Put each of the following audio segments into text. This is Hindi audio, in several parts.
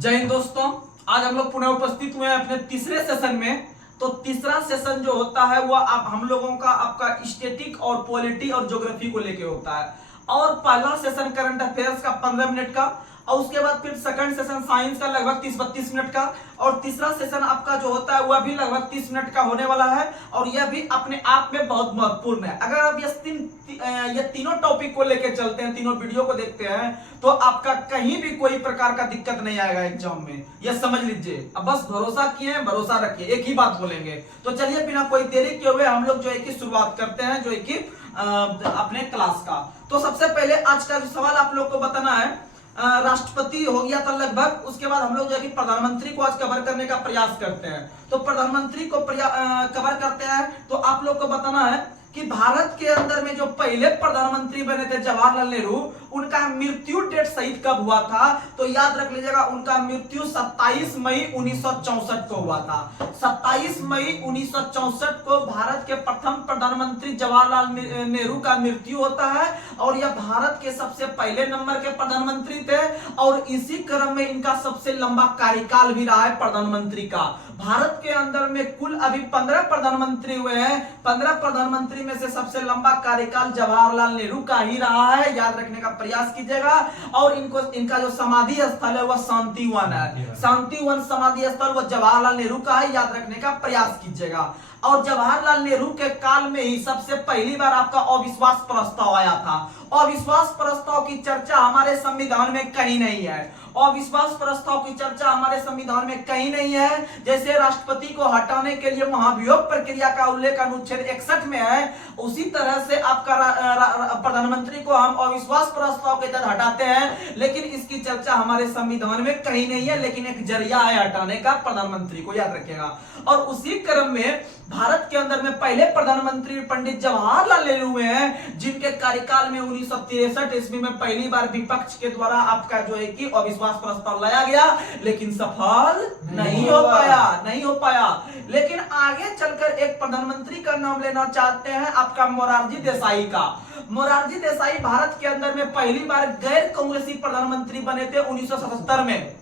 जय हिंद दोस्तों, आज हम लोग पुनः उपस्थित हुए हैं अपने तीसरे सेशन में। तो तीसरा सेशन जो होता है वह हम लोगों का आपका स्टैटिक और पॉलिटी और ज्योग्राफी को लेके होता है। और पहला सेशन करंट अफेयर्स का 15 मिनट का, और उसके बाद फिर सेकंड सेशन साइंस का लगभग 30-32 मिनट का, और तीसरा सेशन आपका जो होता है वह भी लगभग 30 मिनट का होने वाला है। और यह भी अपने आप में बहुत महत्वपूर्ण है। अगर आप ये तीनों टॉपिक को लेकर चलते हैं, तीनों वीडियो को देखते हैं, तो आपका कहीं भी कोई प्रकार का दिक्कत नहीं आएगा एग्जाम में, यह समझ लीजिए। अब बस भरोसा किए हैं, भरोसा रखिए, एक ही बात बोलेंगे। तो चलिए बिना कोई देरी किए हुए हम लोग जो है कि शुरुआत करते हैं जो है कि अपने क्लास का। तो सबसे पहले आज का जो सवाल आप लोग को बताना है, राष्ट्रपति हो गया था लगभग, उसके बाद हम लोग जो है कि प्रधानमंत्री को आज कवर करने का प्रयास करते हैं। तो प्रधानमंत्री को कवर करते हैं। तो आप लोग को बताना है कि भारत के अंदर में जो पहले प्रधानमंत्री बने थे जवाहरलाल नेहरू, उनका मृत्यु डेट सहित कब हुआ था। तो याद रख लीजिएगा, उनका मृत्यु 27 मई 1964 को हुआ था। 27 मई 1964 को भारत के प्रथम प्रधानमंत्री जवाहरलाल नेहरू का मृत्यु होता है। और यह भारत के सबसे पहले नंबर के प्रधानमंत्री थे, और इसी क्रम में इनका सबसे लंबा कार्यकाल भी रहा है प्रधानमंत्री का। भारत के अंदर में कुल अभी 15 प्रधानमंत्री हुए हैं। 15 प्रधानमंत्री में से सबसे लंबा कार्यकाल जवाहरलाल नेहरू का ही रहा है, याद रखने का प्रयास कीजिएगा। और इनका जो समाधि स्थल है वह शांति वन है। शांति वन समाधि स्थल वह जवाहरलाल नेहरू का है, याद रखने का प्रयास कीजिएगा। और जवाहरलाल नेहरू के काल में ही सबसे पहली बार आपका अविश्वास प्रस्ताव आया था। अविश्वास प्रस्ताव की चर्चा हमारे संविधान में कहीं नहीं है। अविश्वास प्रस्ताव की चर्चा हमारे संविधान में कहीं नहीं है। जैसे राष्ट्रपति को हटाने के लिए महाभियोग प्रक्रिया का उल्लेख अनुच्छेद 61 में है, उसी तरह से आपका प्रधानमंत्री को हम अविश्वास प्रस्ताव के तहत हटाते हैं, लेकिन इसकी चर्चा हमारे संविधान में कहीं नहीं है। लेकिन एक जरिया है हटाने का प्रधानमंत्री को, याद रखिएगा। और उसी क्रम में भारत के अंदर में पहले प्रधानमंत्री पंडित जवाहरलाल नेहरू हुए हैं, जिनके कार्यकाल में 1963 ईस्वी में पहली बार विपक्ष के द्वारा आपका जो है कि अविश्वास प्रस्ताव लाया गया, लेकिन सफल नहीं हो पाया। लेकिन आगे चलकर एक प्रधानमंत्री का नाम लेना चाहते हैं, आपका मोरारजी देसाई का। मोरारजी देसाई भारत के अंदर में पहली बार गैर कांग्रेसी प्रधानमंत्री बने थे 1977 में।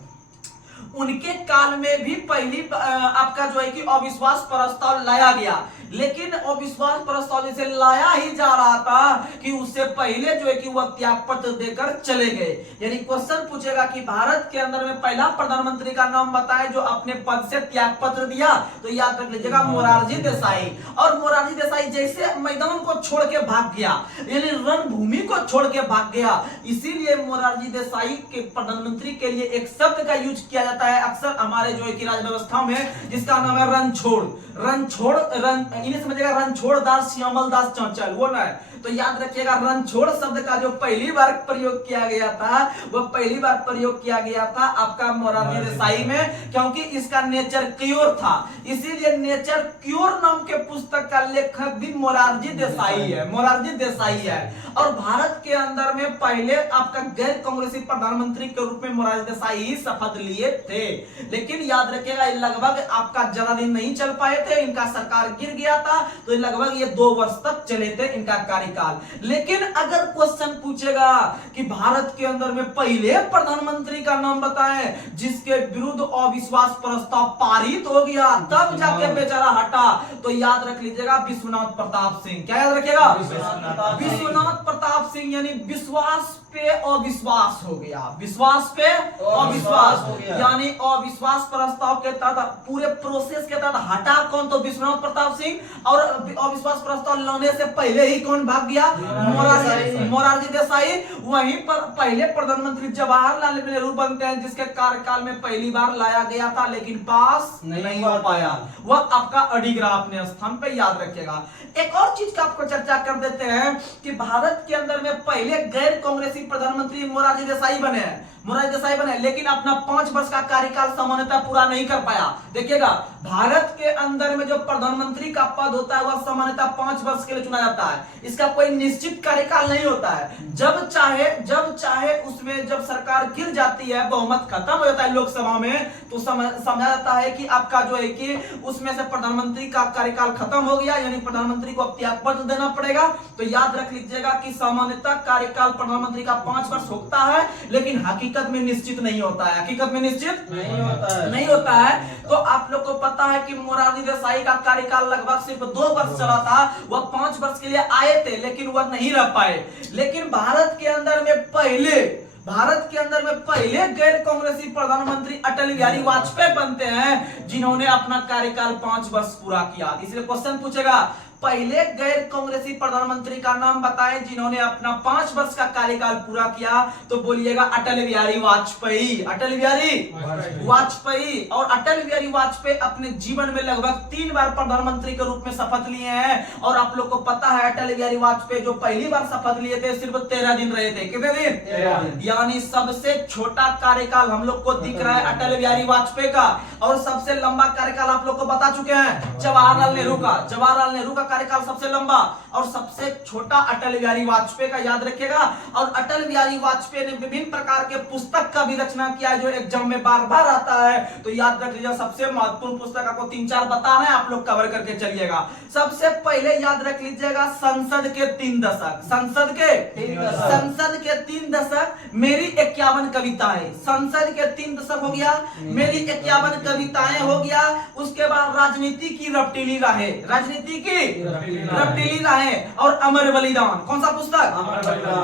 उनके काल में भी पहली आपका जो है कि अविश्वास प्रस्ताव लाया गया, लेकिन अविश्वास प्रस्ताव जैसे लाया ही जा रहा था कि उससे पहले जो है कि वह त्यागपत्र देकर चले गए। यानी क्वेश्चन पूछेगा कि भारत के अंदर में पहला प्रधानमंत्री का नाम बताए जो अपने पद से त्यागपत्र दिया, तो याद रख लीजिएगा मोरारजी देसाई। और मोरारजी देसाई जैसे मैदान को छोड़ के भाग गया, यानी रणभूमि को छोड़ के भाग गया, इसीलिए मोरारजी देसाई के प्रधानमंत्री के लिए एक शब्द का यूज किया जाता है अक्सर हमारे जो है कि राज्य व्यवस्था में, जिसका नाम है रणछोड़। इन्हें समझिएगा, रणछोड़ दास श्यामल दास चंचल, वो ना है। तो याद रखिएगा, रणछोड़ शब्द का जो पहली बार प्रयोग किया गया था, वह पहली बार प्रयोग किया गया था आपका मोरारजी देसाई में, क्योंकि इसका नेचर क्योर था। इसीलिए नेचर क्योर नाम के पुस्तक का लेखक भी मोरारजी देसाई है। और भारत के अंदर में पहले आपका गैर कांग्रेसी प्रधानमंत्री के रूप में मोरारजी देसाई ही शपथ लिए थे। लेकिन याद रखिएगा, लगभग आपका ज्यादा दिन नहीं चल पाए थे, इनका सरकार गिर गया था। तो लगभग ये 2 वर्ष तक चले थे इनका कार्यकाल। लेकिन अगर क्वेश्चन पूछेगा कि भारत के अंदर में पहले प्रधानमंत्री का नाम बताएं जिसके विरुद्ध अविश्वास प्रस्ताव पारित हो गया, तब जाके बेचारा हटा, तो याद रख लीजिएगा विश्वनाथ प्रताप सिंह। क्या याद रखिएगा? विश्वनाथ प्रताप सिंह। यानी विश्वास पे अविश्वास हो गया, विश्वास पे अविश्वास हो गया, यानी अविश्वास प्रस्ताव के तहत पूरे प्रोसेस के तहत हटा कौन? तो विश्वनाथ प्रताप सिंह। और अविश्वास प्रस्ताव लाने से पहले ही कौन भाग गया? मोरारजी देसाई। वहीं पर पहले प्रधानमंत्री जवाहरलाल नेहरू बनते हैं, जिसके कार्यकाल में पहली बार लाया गया था, लेकिन पास नहीं हो पाया। वह आपका अडिग रहा अपने स्थान पे, याद रखिएगा। एक और चीज का आपको चर्चा कर देते हैं कि भारत के अंदर में पहले गैर कांग्रेसी प्रधानमंत्री मोरारजी देसाई बने, लेकिन अपना 5 वर्ष का कार्यकाल सामान्यतः पूरा नहीं कर पाया। देखिएगा, भारत के अंदर में जो प्रधानमंत्री का पद होता है वह सामान्यतः 5 वर्ष के लिए चुना जाता है। इसका कोई निश्चित कार्यकाल नहीं होता है। जब चाहे उसमें जब सरकार गिर जाती है, बहुमत खत्म हो जाता है लोकसभा में, तो समझा जाता है कि आपका जो है कि उसमें से प्रधानमंत्री का कार्यकाल खत्म हो गया, यानी प्रधानमंत्री को अब त्यागपत्र देना पड़ेगा। तो याद रख लीजिएगा कि सामान्यतः कार्यकाल प्रधानमंत्री का 5 वर्ष होता है, लेकिन हकीकत हकीकत में निश्चित नहीं होता है, हकीकत में निश्चित नहीं होता है। तो आप लोग को पता है कि मोरारजी देसाई का कार्यकाल लगभग सिर्फ 2 वर्ष चला था। वह 5 वर्ष के लिए आए थे लेकिन वह नहीं रह पाए। लेकिन भारत के अंदर में पहले गैर कांग्रेसी प्रधानमंत्री अटल बिहारी वाजपेयी बनते हैं जिन्होंने अपना कार्यकाल 5 वर्ष पूरा किया। इसलिए क्वेश्चन पूछेगा पहले गैर कांग्रेसी प्रधानमंत्री का नाम बताएं जिन्होंने अपना 5 वर्ष का कार्यकाल पूरा किया। तो बोलिएगा अटल बिहारी वाजपेयी, अटल बिहारी वाजपेयी। और अटल बिहारी वाजपेयी अपने जीवन में लगभग 3 बार प्रधानमंत्री के रूप में शपथ लिए हैं। और आप लोग को पता है अटल बिहारी वाजपेयी जो पहली बार शपथ लिए थे सिर्फ 13 दिन रहे थे। कितने दिन? यानी सबसे छोटा कार्यकाल हम लोग को दिख रहा है अटल बिहारी वाजपेयी का। और सबसे लंबा कार्यकाल आप लोग को बता चुके हैं जवाहरलाल नेहरू का। जवाहरलाल नेहरू का कार्यकाल सबसे लंबा और सबसे छोटा अटल बिहारी वाजपेयी का, याद रखिएगा। और अटल बिहारी वाजपेयी ने विभिन्न प्रकार के पुस्तक का भी रचना किया है जो एग्जाम में बार बार आता है। तो याद रख लीजिए सबसे महत्वपूर्ण पुस्तक आपको 3-4 बता रहे हैं, आप लोग कवर करके चलिएगा। सबसे पहले याद रख लीजिएगा संसद के 3 दशक, संसद के 3 दशक, मेरी 51 कविताएं। संसद के 3 दशक हो गया, मेरी 51 कविताएं हो गया। उसके बाद राजनीति की रपटीली राहें, राजनीति की रपटीली राहें और अमर बलिदान। कौन सा पुस्तक?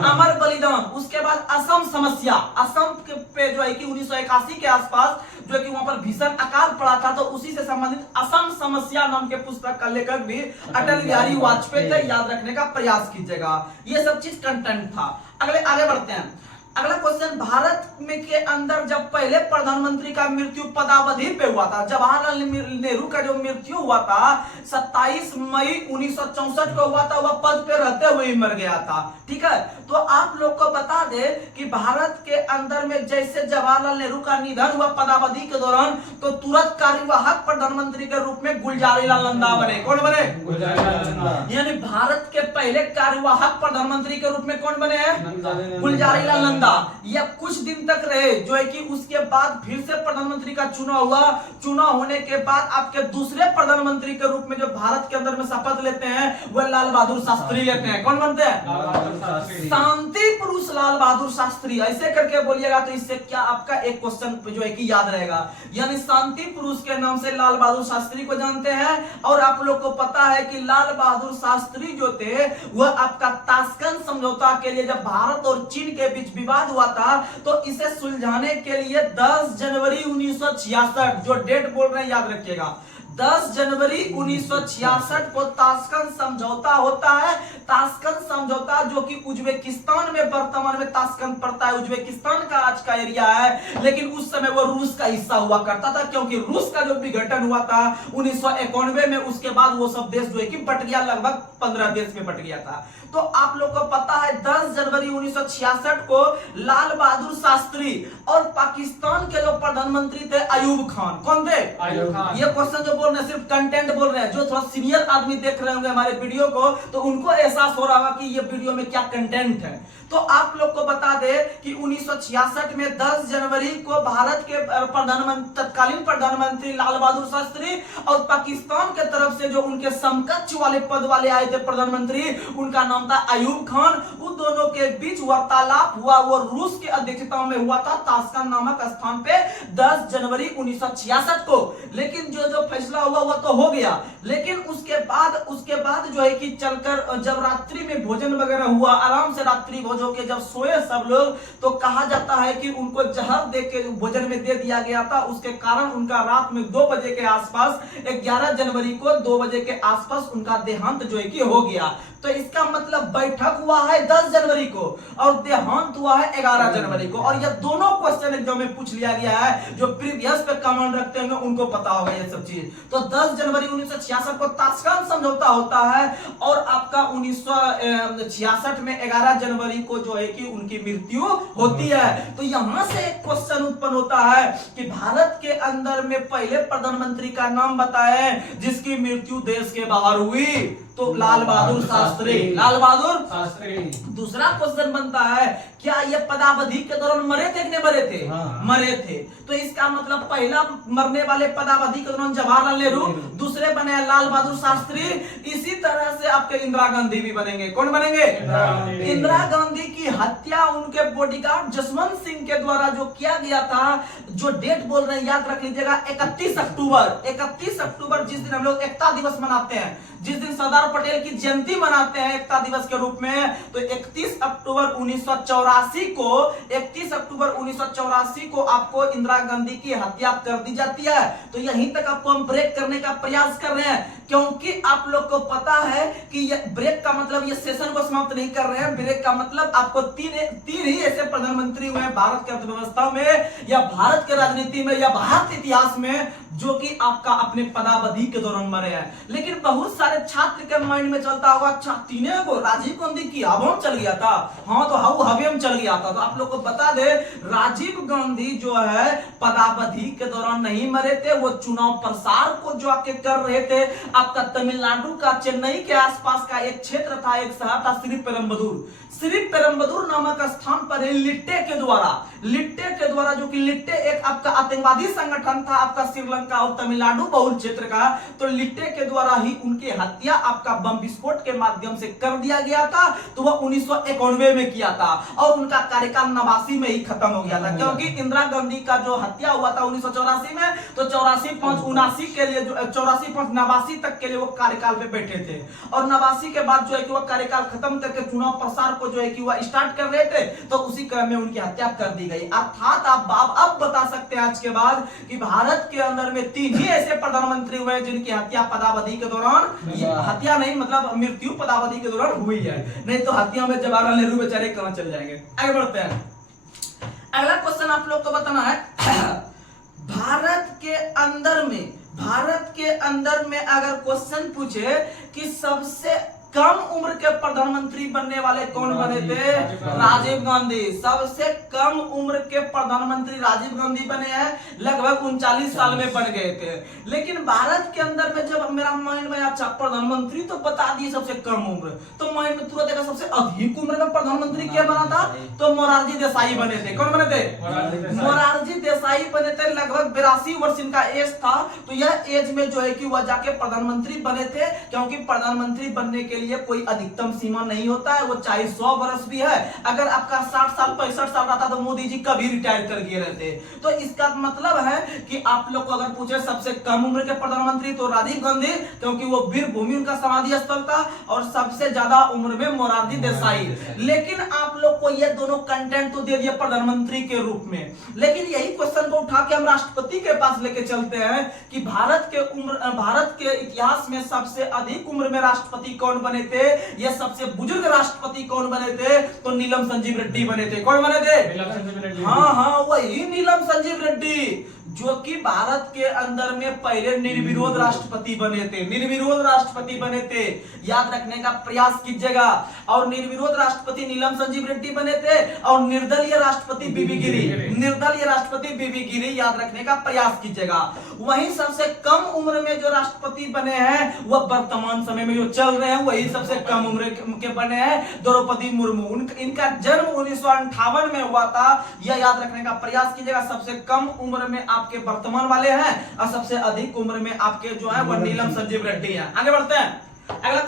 अमर बलिदान। उसके बाद असम समस्या, असम के पे जो है कि 1981 के आसपास जो है कि वहां पर भीषण अकाल पड़ा था, तो उसी से संबंधित असम समस्या नाम के पुस्तक का लेखक भी अटल बिहारी वाजपेयी थे। याद रखने का प्रयास कीजिएगा। ये सब चीज कंटेंट था। आगे बढ़ते हैं। अगला क्वेश्चन, भारत में के अंदर जब पहले प्रधानमंत्री का मृत्यु पदावधि पे हुआ था, जवाहरलाल नेहरू का जो मृत्यु हुआ था 27 मई 1964 को हुआ था। वह पद पे रहते हुए ही मर गया था। ठीक है, तो आप लोग को बता दे कि भारत के अंदर में जैसे जवाहरलाल नेहरू का निधन हुआ पदावधि के दौरान, तो तुरंत कार्यवाहक प्रधानमंत्री के रूप में गुलजारीलाल नंदा बने। कौन बने? यानी भारत के पहले कार्यवाहक प्रधानमंत्री के रूप में कौन बने हैं? गुलजारीलाल नंदा। यह कुछ दिन तक रहे जो है कि उसके बाद फिर से प्रधानमंत्री का चुनाव हुआ। चुनाव होने के बाद आपके दूसरे प्रधानमंत्री के रूप में जो भारत के अंदर में शपथ लेते हैं वह लाल बहादुर शास्त्री लेते हैं। कौन बनते हैं? शांति पुरुष लाल बहादुर शास्त्री। ऐसे करके बोलिएगा तो इससे क्या आपका एक क्वेश्चन जो है कि याद रहेगा। यानी शांति पुरुष के नाम से लाल बहादुर शास्त्री को जानते हैं। और आप लोग को पता है कि लाल बहादुर शास्त्री जो थे वह आपका ताशकंद समझौता के लिए जब भारत और चीन के बीच विवाद हुआ था, तो इसे सुलझाने के लिए 10 जनवरी 1966 जो डेट बोल रहे हैं याद रखिएगा, 10 जनवरी 1966 को ताशकंद समझौता होता है। ताशकंद समझौता जो कि उज्बेकिस्तान में वर्तमान में ताशकंद पड़ता है, उज्बेकिस्तान का आज का एरिया है। लेकिन उस समय वो रूस का हिस्सा हुआ करता था, क्योंकि रूस का जो विघटन हुआ था 1991 में, उसके बाद वो सब देश जो है कि बट गया, लगभग 15 देश में बट गया था। तो आप लोग को पता है 10 जनवरी 1966 को लाल बहादुर शास्त्री और पाकिस्तान के जो प्रधानमंत्री थे अयूब खान। कौन थे? अयूब खान। ये क्वेश्चन जो बोल रहे हैं सिर्फ कंटेंट बोल रहे हैं। जो थोड़ा सीनियर आदमी देख रहे होंगे हमारे वीडियो को, तो उनको एहसास हो रहा होगा कि ये वीडियो में क्या कंटेंट है। तो आप लोग को बता दे कि 1966 में 10 जनवरी को भारत के तत्कालीन प्रधानमंत्री लाल बहादुर शास्त्री और पाकिस्तान के तरफ से जो उनके समकक्ष वाले पद वाले आए थे प्रधानमंत्री, उनका नाम था अयूब खान। उन दोनों के बीच वार्तालाप हुआ, वो रूस की अध्यक्षता में हुआ था ताशकंद नामक स्थान पे 10 जनवरी 1966 को। लेकिन जो फैसला हुआ वो तो हो गया, लेकिन उसके बाद जो है कि चलकर जब रात्रि में भोजन वगैरह हुआ, आराम से रात्रि भोजन के जब सोए सब लोग, तो कहा जाता है कि उनको जहर दे के भोजन में दे दिया गया था। उसके कारण उनका रात में 2 बजे के आसपास, 11 जनवरी को 2 बजे के आसपास उनका देहांत जो है कि हो गया। तो इसका मतलब बैठक हुआ है 10 जनवरी को और देहांत हुआ है 11 जनवरी को। और ये दोनों क्वेश्चन एग्जाम में पूछ लिया गया है। जो प्रीवियस पे कमेंट रखते हैं उनको पता होगा ये सब चीज। तो 10 जनवरी 1966 को ताशकंद समझौता होता है और आपका 1966 में 11 जनवरी को जो है कि उनकी मृत्यु होती है। तो यहां से एक क्वेश्चन उत्पन्न होता है कि भारत के अंदर में पहले प्रधानमंत्री का नाम बताए जिसकी मृत्यु देश के बाहर हुई, तो लाल बहादुर शास्त्री। लाल बहादुर शास्त्री। दूसरा क्वेश्चन बनता है क्या ये पदावधि के दौरान मरे थे कि नहीं मरे थे? हाँ। मरे थे। तो इसका मतलब पहला मरने वाले पदावधि के दौरान जवाहरलाल नेहरू, दूसरे बने लाल बहादुर शास्त्री, इसी तरह से आपके इंदिरा गांधी भी बनेंगे। कौन बनेंगे? इंदिरा गांधी की हत्या उनके बॉडीगार्ड जसवंत सिंह के द्वारा जो किया गया था, जो डेट बोल रहे हैं याद रख लीजिएगा, 31 अक्टूबर। 31 अक्टूबर जिस दिन हम लोग एकता दिवस मनाते हैं, जिस दिन सरदार पटेल की जयंती मनाते हैं एकता दिवस के रूप में, तो 31 अक्टूबर 1984 को 31 अक्टूबर 1984 को आपको इंदिरा गांधी की हत्या कर दी जाती है। तो यहीं तक आपको हम ब्रेक करने का प्रयास कर रहे हैं, क्योंकि आप लोग को पता है कि ये ब्रेक का मतलब ये सेशन को समाप्त नहीं कर रहे हैं। ब्रेक का मतलब आपको तीन ही ऐसे प्रधानमंत्री हुए हैं भारत की अर्थव्यवस्था में, या भारत के राजनीति में, या भारत इतिहास में, जो कि आपका अपने पदावधि के दौरान मरे हैं। लेकिन बहुत सारे छात्र के माइंड में चलता होगा, अच्छा तीनों को राजीव गांधी की हवम चल गया था, हाँ तो हाउ हवेम चल गया था। तो आप लोग को बता दे, राजीव गांधी जो है पदावधि के दौरान नहीं मरे थे, वो चुनाव प्रसार को जो आपके कर रहे थे। आपका तमिलनाडु का चेन्नई के आसपास का एक क्षेत्र था, एक शहर था श्रीपेरुम्बदूर नामक स्थान पर लिट्टे के द्वारा जो कि लिट्टे एक आपका आतंकवादी संगठन था आपका श्रीलंका और तमिलनाडु बहुल क्षेत्र का, तो लिट्टे के द्वारा ही उनकी हत्या आपका बम विस्फोट के माध्यम से कर दिया गया था। तो वह 1991 में किया था और उनका कार्यकाल 89 में ही खत्म हो गया था, क्योंकि इंदिरा गांधी का जो हत्या हुआ था 1984 में, तो 84-5-79 के लिए जो 84-5-89 तक के लिए वो कार्यकाल पे बैठे थे, और 89 के बाद जो है कि वह कार्यकाल खत्म करके चुनाव प्रसार को जो है कि वह स्टार्ट कर रहे थे, तो उसी क्रम में उनकी हत्या कर दी गई। अर्थात आप अब बता सकते हैं आज के बाद कि भारत के अंदर में 3 ही ऐसे प्रधानमंत्री हुए जिनकी हत्या पदावधि के दौरान, हत्या नहीं मतलब मृत्यु पदावधि के दौरान हुई है, नहीं तो हत्या में जवाहरलाल नेहरू बेचारे कहां चल जाएंगे। आगे बढ़ते हैं। अगला क्वेश्चन आप लोग को बताना है, भारत के अंदर में अगर क्वेश्चन पूछे कि सबसे कम उम्र के प्रधानमंत्री बनने वाले कौन बने थे? राजीव गांधी। सबसे कम उम्र के प्रधानमंत्री राजीव गांधी बने हैं, लगभग 39 साल में बन गए थे। लेकिन भारत के अंदर में जब मेरा माइंड में अच्छा प्रधानमंत्री तो बता दिए सबसे कम उम्र, तो माइंड में तुरंत देखा सबसे अधिक उम्र में प्रधानमंत्री क्या बना था? तो मोरारजी देसाई बने थे। कौन बने थे? मोरारजी देसाई बने थे। लगभग 82 वर्ष इनका एज था। तो यह एज में जो है कि वह जाके प्रधानमंत्री बने थे, क्योंकि प्रधानमंत्री बनने के लिए कोई अधिकतम सीमा नहीं होता है, वो चाहे 100 वर्ष भी है। अगर आपका 60 साल 65 साल रहता तो मोदी जी कभी रिटायर कर गए रहते। तो इसका मतलब है कि आप लोग को अगर पूछे सबसे कम उम्र के प्रधानमंत्री तो राजीव गांधी, क्योंकि वो वीर भूमि उनका समाधि स्थल था, और सबसे ज्यादा उम्र में मोरारजी देसाई। लेकिन आप लोग को ये दोनों कंटेंट तो दे दिए प्रधानमंत्री के रूप में, लेकिन यही क्वेश्चन को उठा के हम राष्ट्रपति के पास लेके चलते हैं कि भारत के इतिहास में सबसे अधिक उम्र में राष्ट्रपति कौन बने थे, ये सबसे बुजुर्ग राष्ट्रपति कौन बने थे? तो नीलम संजीव रेड्डी बने थे। कौन बने थे? हाँ वही नीलम संजीव रेड्डी, जो कि भारत के अंदर में पहले निर्विरोध राष्ट्रपति बने थे। याद रखने का प्रयास कीजिएगा। और निर्विरोध राष्ट्रपति नीलम संजीव रेड्डी बने थे, और निर्दलीय राष्ट्रपति बीबी गिरी याद रखने का प्रयास कीजिएगा। वहीं सबसे कम उम्र में जो राष्ट्रपति बने हैं वह वर्तमान समय में जो चल रहे हैं वही सबसे कम उम्र के बने हैं, द्रौपदी मुर्मू। इनका जन्म 1958 में हुआ था, यह याद रखने का प्रयास कीजिएगा। सबसे कम उम्र में आपके वर्तमान वाले हैं, और सबसे अधिक उम्र में आपके जो है वह नीलम संजीव रेड्डी हैं। आगे बढ़ते हैं। अगला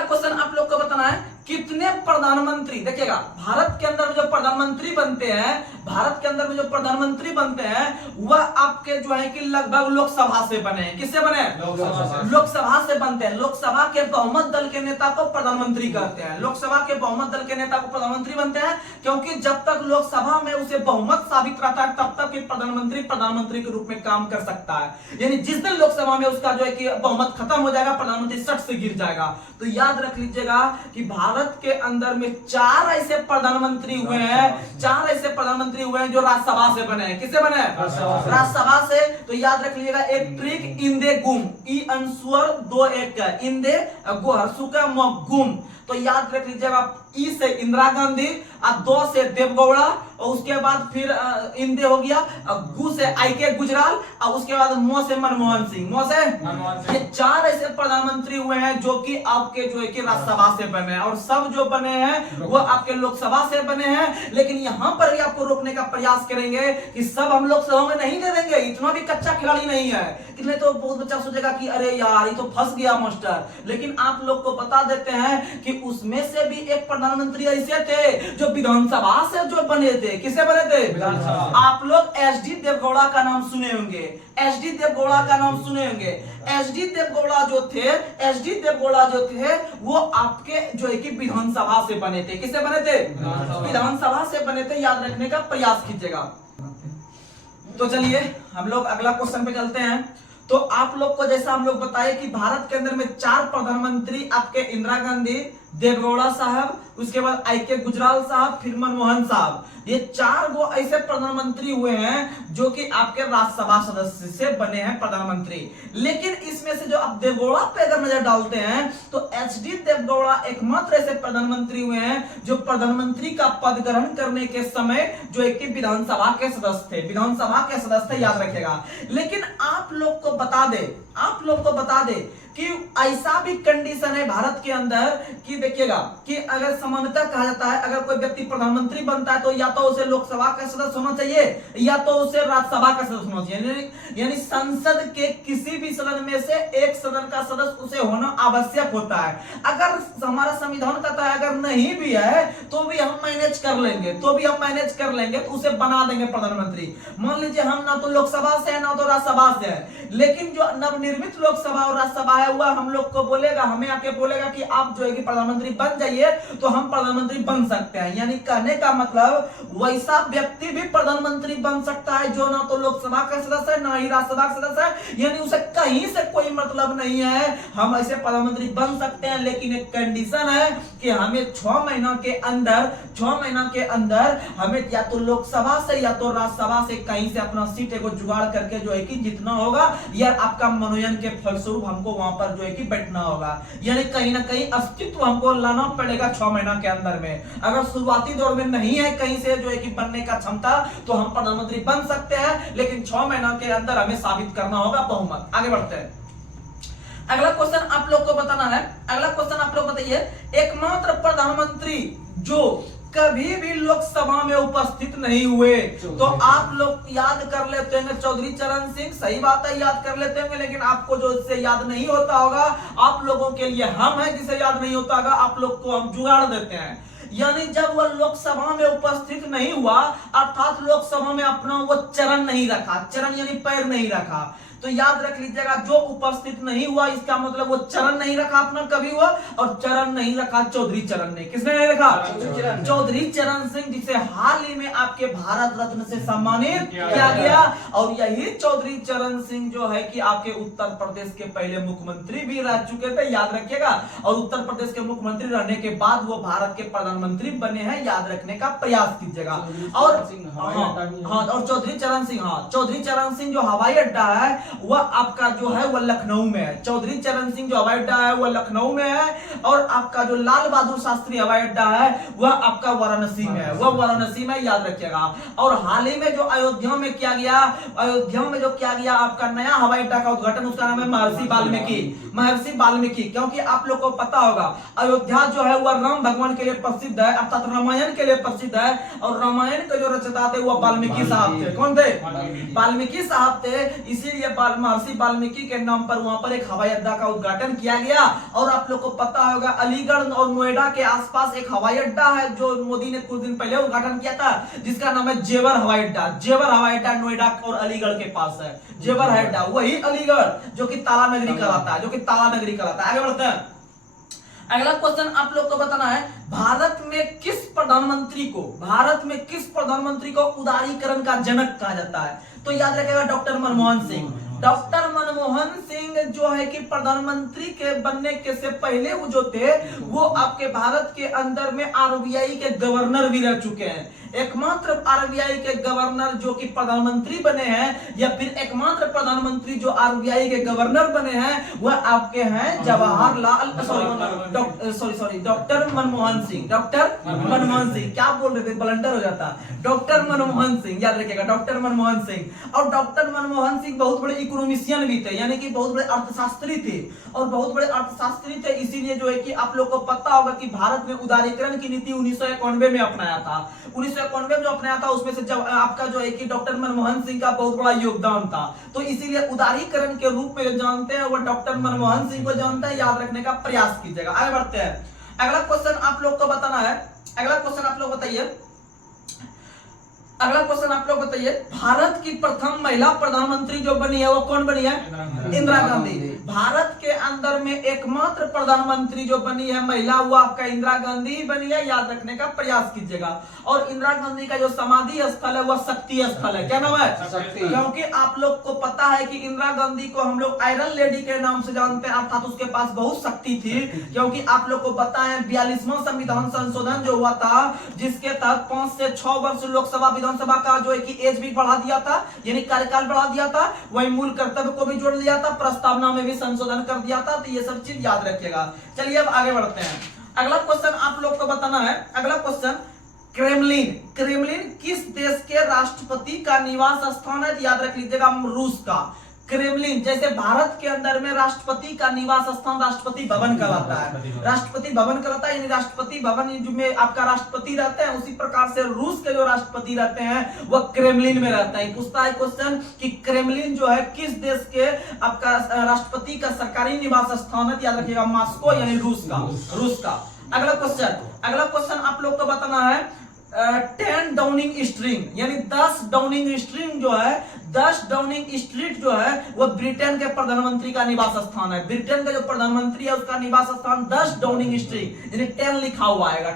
क्वेश्चन आप लोग को बताना है, कितने प्रधानमंत्री, देखिएगा भारत के अंदर में जो प्रधानमंत्री बनते हैं वह आपके जो है कि लगभग लोकसभा से बने हैं। किससे बने? लोकसभा से बनते हैं। लोकसभा के बहुमत दल के नेता को प्रधानमंत्री कहते हैं। लोकसभा के बहुमत दल के नेता को प्रधानमंत्री बनते हैं, क्योंकि जब तक लोकसभा में उसे बहुमत साबित रहता है तब तक प्रधानमंत्री के रूप में काम कर सकता है। यानी जिस दिन लोकसभा में उसका जो है कि बहुमत खत्म हो जाएगा, प्रधानमंत्री सट से गिर जाएगा। तो याद रख लीजिएगा कि भारत के अंदर में 4 ऐसे प्रधानमंत्री हुए हैं जो राज्यसभा से बने हैं। किससे बने? राज्यसभा से। तो याद रख लीजिएगा, एक ट्रिक इंदे गुम, ई अंसुअर 2 1 इंदे गुम, तो याद रख लीजिएगा, ई से इंदिरा गांधी, और 2 से देवगौड़ा, और उसके बाद फिर इंदे हो गया, गु से आईके गुजराल, और उसके बाद मो से मनमोहन सिंह। मो से ये 4 ऐसे प्रधानमंत्री हुए हैं जो कि आपके जो है कि राज्यसभा से बने हैं, और सब जो बने हैं वो आपके लोकसभा से बने हैं। लेकिन यहां पर भी आपको रोकने का प्रयास करेंगे कि सब हम लोकसभा में नहीं दे देंगे, इतना भी कच्चा खिलाड़ी नहीं है। इसलिए तो बहुत बच्चा सोचेगा कि अरे यार ये तो फंस गया मास्टर। लेकिन आप लोग को बता देते हैं कि उसमें से भी एक प्रधानमंत्री ऐसे थे जो विधानसभा से जो बने थे। किसे बने थे? विधानसभा। आप लोग एसडी देवगौड़ा का नाम सुने होंगे, एसडी देवगौड़ा का नाम सुने होंगे। एसडी देवगौड़ा जो थे वो आपके जो है कि विधानसभा से बने थे। किसे बने थे? विधानसभा से बने थे। याद रखने का प्रयास कीजिएगा। तो चलिए हम लोग अगला क्वेश्चन पे चलते हैं। तो आप लोग को जैसा हम लोग बताए कि भारत के अंदर में 4 प्रधानमंत्री आपके इंदिरा गांधी, देवगौड़ा साहब, उसके बाद आईके गुजराल साहब, फिर मनमोहन साहब, ये 4 वो ऐसे प्रधानमंत्री हुए हैं जो कि आपके राज्यसभा सदस्य से बने हैं प्रधानमंत्री। लेकिन इसमें से जो आप देवगौड़ा पे अगर नजर डालते हैं तो एचडी देवगौड़ा एकमात्र ऐसे प्रधानमंत्री हुए हैं जो प्रधानमंत्री का पद ग्रहण करने के समय जो एक विधानसभा के सदस्य थे, विधानसभा के सदस्य, याद रखेगा। लेकिन आप लोग को बता दे कि ऐसा भी कंडीशन है भारत के अंदर कि देखिएगा कि अगर सामान्यतः कहा जाता है अगर कोई व्यक्ति प्रधानमंत्री बनता है तो या तो उसे लोकसभा का सदस्य होना चाहिए या तो उसे राज्यसभा का सदस्य होना चाहिए, यानी संसद के किसी भी सदन में से एक सदन का सदस्य उसे होना आवश्यक होता है। अगर हमारा संविधान कहता है अगर नहीं भी है तो भी हम मैनेज कर लेंगे, तो उसे बना देंगे प्रधानमंत्री। मान लीजिए हम ना तो लोकसभा से है ना तो राज्यसभा से है, लेकिन जो नवनिर्मित लोकसभा और राज्यसभा है वह हम लोग को बोलेगा, हमें आके बोलेगा कि आप जो है कि प्रधानमंत्री बन जाइए, तो हम प्रधानमंत्री बन सकते हैं। यानी कहने का मतलब वैसा व्यक्ति भी प्रधानमंत्री बन सकता है जो ना तो लोकसभा का सदस्य है ना ही राज्यसभा का सदस्य है, यानी उसे कहीं से कोई मतलब नहीं है। हम ऐसे प्रधानमंत्री बन सकते हैं, लेकिन एक कंडीशन है कि हमें 6 महीना के अंदर हमें या तो लोकसभा से या तो राज्यसभा से कहीं से अपना सीट को जुगाड़ करके जो है कि जितना होगा या आपका मनोनयन के फलस्वरूप हमको वहां पर जो है कि बैठना होगा। यानी कहीं ना कहीं अस्तित्व हमको लाना पड़ेगा 6 महीना के अंदर में। अगर शुरुआती दौर में नहीं है कहीं से जो है कि बनने का क्षमता, तो हम प्रधानमंत्री बन सकते हैं, लेकिन 6 महीना के अंदर हमें साबित करना होगा बहुमत। आगे बढ़ते हैं। अगला क्वेश्चन आप लोग को बताना है। अगला क्वेश्चन आप लोग बताइए, एकमात्र प्रधानमंत्री जो कभी भी लोकसभा में उपस्थित नहीं हुए, तो आप लोग याद कर लेते हैं चौधरी चरण सिंह। सही बात है, याद कर लेते होंगे, लेकिन आपको जो इससे याद नहीं होता होगा, आप लोगों के लिए हम हैं जिसे याद नहीं होता होगा, आप लोग को हम जुगाड़ देते हैं। यानी जब वह लोकसभा में उपस्थित नहीं हुआ, अर्थात लोकसभा में अपना वो चरण नहीं रखा, चरण यानी पैर नहीं रखा, तो याद रख लीजिएगा जो उपस्थित नहीं हुआ इसका मतलब वो चरण नहीं रखा अपना कभी हुआ, और चरण नहीं रखा चौधरी चरण ने। किसने नहीं रखा? चौधरी चरण सिंह, जिसे हाल ही में आपके भारत रत्न से सम्मानित किया गया। और यही चौधरी चरण सिंह जो है कि आपके उत्तर प्रदेश के पहले मुख्यमंत्री भी रह चुके थे, याद रखिएगा। और उत्तर प्रदेश के मुख्यमंत्री रहने के बाद वो भारत के प्रधानमंत्री बने हैं, याद रखने का प्रयास कीजिएगा। और और चौधरी चरण सिंह जो हवाई अड्डा है वह आपका जो है वह लखनऊ में है। चौधरी चरण सिंह जो हवाई अड्डा है वह लखनऊ में है, और आपका जो लाल बहादुर शास्त्री हवाई अड्डा है वह आपका वाराणसी में है, वह वाराणसी में, याद रखिएगा। और हाल ही में जो अयोध्या में किया गया आपका नया हवाई अड्डा का उद्घाटन, उसका नाम है महर्षि वाल्मीकि। क्योंकि आप लोग को पता होगा अयोध्या जो है वह राम भगवान के लिए प्रसिद्ध है, अर्थात रामायण के लिए प्रसिद्ध है, और रामायण के जो रचयिता थे वह वाल्मीकि साहब थे। कौन थे? वाल्मीकि साहब थे। इसीलिए महर्षि वाल्मीकि के नाम पर वहां पर एक हवाई अड्डा का उद्घाटन किया गया। और आप लोग को पता होगा अलीगढ़ और नोएडा के आसपास एक हवाई अड्डा है जो मोदी ने कुछ दिन पहले उद्घाटन किया था, जिसका नाम है जेवर हवाई अड्डा। जेवर हवाई अड्डा नोएडा और अलीगढ़ के पास है, जेवर हवाई अड्डा, वही अलीगढ़ जो कि ताला नगरी कहलाता है, आगे बढ़ते हैं। अगला क्वेश्चन आप लोग को बताना है, भारत में किस प्रधानमंत्री को उदारीकरण का जनक कहा जाता है? तो याद रखिएगा डॉक्टर मनमोहन सिंह। डॉक्टर मनमोहन सिंह जो है कि प्रधानमंत्री के बनने के से पहले वो जो थे वो आपके भारत के अंदर में आरबीआई के गवर्नर भी रह चुके हैं। एकमात्र आरबीआई के गवर्नर जो कि प्रधानमंत्री बने हैं या फिर एकमात्र प्रधानमंत्री जो आरबीआई के गवर्नर बने हैं वह आपके हैं Jawaharlal sorry doctor Manmohan Singh. Doctor Manmohan Singh, क्या बोल रहे थे, ब्लंडर हो जाता। डॉक्टर मनमोहन सिंह, याद रखिएगा, डॉक्टर मनमोहन सिंह। और डॉक्टर मनमोहन सिंह बहुत बड़े इकोनॉमिशियन भी थे, यानी कि बहुत बड़े अर्थशास्त्री थे और बहुत बड़े अर्थशास्त्री थे। इसीलिए जो है कि आप लोग को पता होगा कि भारत में उदारीकरण की नीति 1991 में अपनाया था। 1991 में जो अपनाया था उसमें से जब आपका जो है कि डॉक्टर मनमोहन सिंह का बहुत बड़ा योगदान था। तो इसीलिए उदारीकरण के रूप में जो जानते हैं वो डॉक्टर मनमोहन सिंह को जानते हैं। याद रखने का प्रयास कीजिएगा। आगे बढ़ते हैं। अगला क्वेश्चन आप लोग को बताना है। अगला क्वेश्चन आप लोग बताइए। अगला क्वेश्चन आप लोग बताइए, भारत की प्रथम महिला प्रधानमंत्री जो बनी है वो कौन बनी है? इंदिरा गांधी। भारत के अंदर में एकमात्र प्रधानमंत्री जो बनी है महिला वो आपका इंदिरा गांधी ही बनी है। याद रखने का प्रयास कीजिएगा। और इंदिरा गांधी का जो समाधि स्थल है वह शक्ति स्थल है। क्या नाम है? शक्ति। क्योंकि आप लोग को पता है कि इंदिरा गांधी को हम लोग आयरन लेडी के नाम से जानते हैं, अर्थात उसके पास बहुत शक्ति थी। क्योंकि आप लोग को पता है 42वां संविधान संशोधन जो हुआ था जिसके तहत 5 से 6 वर्ष लोकसभा विधानसभा का जो है कि एज भी बढ़ा दिया था, यानी कार्यकाल बढ़ा दिया था। वही मूल कर्तव्य को भी जोड़ लिया था, प्रस्तावना में भी संशोधन कर दिया था। तो ये सब चीज याद रखिएगा। चलिए अब आगे बढ़ते हैं। अगला क्वेश्चन आप लोग को बताना है। अगला क्वेश्चन, क्रेमलिन। क्रेमलिन किस देश के राष्ट्रपति का निवास स्थान है? याद रख लीजिएगा, रूस का। क्रेमलिन, जैसे भारत के अंदर में राष्ट्रपति का निवास स्थान राष्ट्रपति भवन कहलाता है। राष्ट्रपति भवन कहलाता है, यानी राष्ट्रपति भवन में आपका राष्ट्रपति रहते हैं। उसी प्रकार से रूस के जो राष्ट्रपति रहते हैं वह क्रेमलिन में रहता है। पूछता है क्वेश्चन कि क्रेमलिन जो है किस देश के आपका राष्ट्रपति का सरकारी निवास स्थान है? याद रखिएगा, मॉस्को, यानी रूस का। अगला क्वेश्चन आप लोग को बताना है 10 डाउनिंग स्ट्रीट, यानी 10 डाउनिंग स्ट्रीट जो है, 10 डाउनिंग स्ट्रीट जो है वो ब्रिटेन के प्रधानमंत्री का निवास स्थान है। ब्रिटेन का जो प्रधानमंत्री है उसका निवास स्थान 10 डाउनिंग स्ट्रीट, यानी 10 लिखा हुआ आएगा।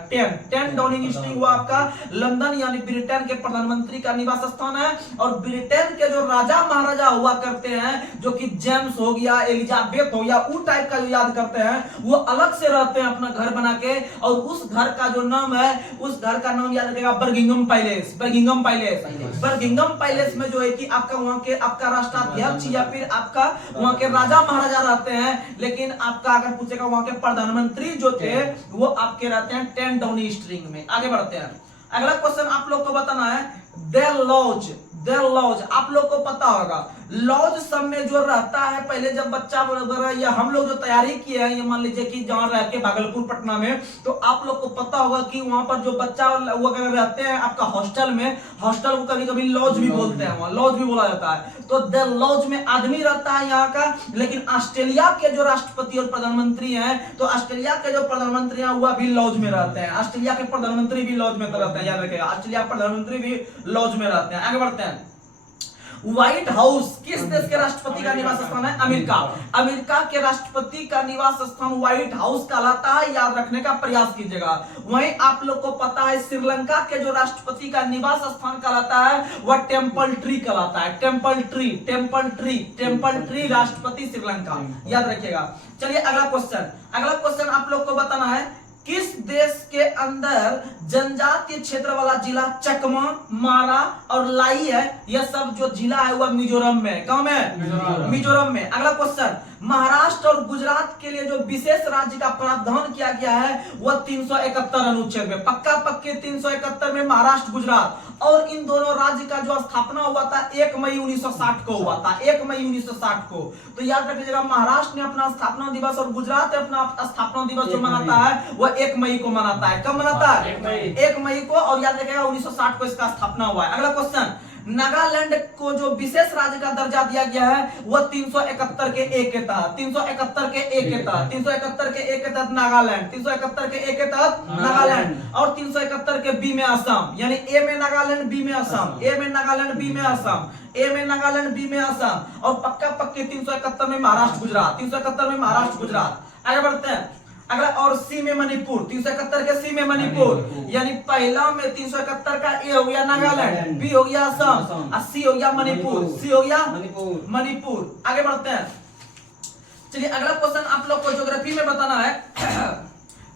10 डाउनिंग स्ट्रीट वो आपका लंदन यानी ब्रिटेन के प्रधानमंत्री का निवास स्थान है। और ब्रिटेन के जो राजा महाराजा हुआ करते हैं, जो कि जेम्स हो गया, एलिजाबेथ हो गया, उस टाइप का जो याद करते हैं, वो अलग से रहते हैं अपना घर बना के। और उस घर का जो नाम है, उस घर का नाम याद रखिएगा, बर्गिंघम पैलेस। बर्गिंघम पैलेस में जो है कि आपका वहां के आपका राष्ट्राध्यक्ष या फिर आपका वहां के राजा महाराजा रहते हैं। लेकिन आपका अगर पूछेगा वहां के प्रधानमंत्री जो थे वो आपके रहते हैं 10 डाउनिंग स्ट्रीट में। आगे बढ़ते हैं। अगला क्वेश्चन आप लोग को बताना है देल लॉज। आप लोग को पता होगा लॉज सब में जो रहता है, पहले जब बच्चा या हम लोग जो तैयारी किए हैं, ये मान लीजिए कि जहाँ रह के भागलपुर पटना में, तो आप लोग को पता होगा कि वहां पर जो बच्चा वगैरह रहते हैं आपका हॉस्टल में, हॉस्टल को कभी कभी लॉज भी बोलते हैं, वहां लॉज भी बोला जाता है। तो द लॉज में आदमी रहता है यहाँ का। लेकिन ऑस्ट्रेलिया के जो राष्ट्रपति और प्रधानमंत्री हैं, तो ऑस्ट्रेलिया के जो प्रधानमंत्री हैं वह भी लॉज में रहते हैं। ऑस्ट्रेलिया के प्रधानमंत्री भी लॉज में रहते हैं, याद रखिएगा, ऑस्ट्रेलिया प्रधानमंत्री भी लॉज में रहते हैं। आगे बढ़ते हैं। व्हाइट हाउस किस देश के राष्ट्रपति का निवास स्थान है? अमेरिका के राष्ट्रपति का निवास स्थान व्हाइट हाउस कहलाता है। याद रखने का प्रयास कीजिएगा। वहीं आप लोग को पता है श्रीलंका के जो राष्ट्रपति का निवास स्थान कहलाता है वह टेम्पल ट्री कहलाता है। टेम्पल ट्री राष्ट्रपति श्रीलंका, याद रखिएगा। चलिए अगला क्वेश्चन आप लोग को बताना है किस देश के अंदर जनजातीय क्षेत्र वाला जिला चकमा, मारा और लाई है? यह सब जो जिला है वह मिजोरम में। कहाँ में? मिजोरम में। अगला क्वेश्चन, महाराष्ट्र और गुजरात के लिए जो विशेष राज्य का प्रावधान किया गया है वह 371 अनुच्छेद में, पक्के 371 में महाराष्ट्र गुजरात। और इन दोनों राज्य का जो स्थापना हुआ था 1 मई 1960 को हुआ था। 1 मई 1960 को। तो याद रखिएगा, महाराष्ट्र ने अपना स्थापना दिवस और गुजरात ने अपना स्थापना दिवस जो मनाता है वह 1 मई को मनाता है। कब मनाता है? 1 मई को। और याद रखिएगा 1960 को इसका स्थापना हुआ है। अगला क्वेश्चन, नागालैंड को जो विशेष राज्य का दर्जा दिया गया है वह 371 के ए के तहत, 371 के ए के तहत, 371 के ए के तहत नागालैंड, 371 के ए के तहत नागालैंड और 371 के बी में असम, यानी ए में नागालैंड, बी में असम, ए में नागालैंड, बी में असम, ए में नागालैंड, बी में असम और पक्के 371 में महाराष्ट्र गुजरात, 371 में महाराष्ट्र गुजरात। आगे बढ़ते हैं। अगला, और सी में मणिपुर, 371 के सी में मणिपुर, यानी पहला में 371 का ए हो गया नागालैंड, बी हो गया असम और सी हो गया मणिपुर, सी हो गया मणिपुर। आगे बढ़ते हैं। चलिए अगला क्वेश्चन आप लोग को ज्योग्राफी में बताना है।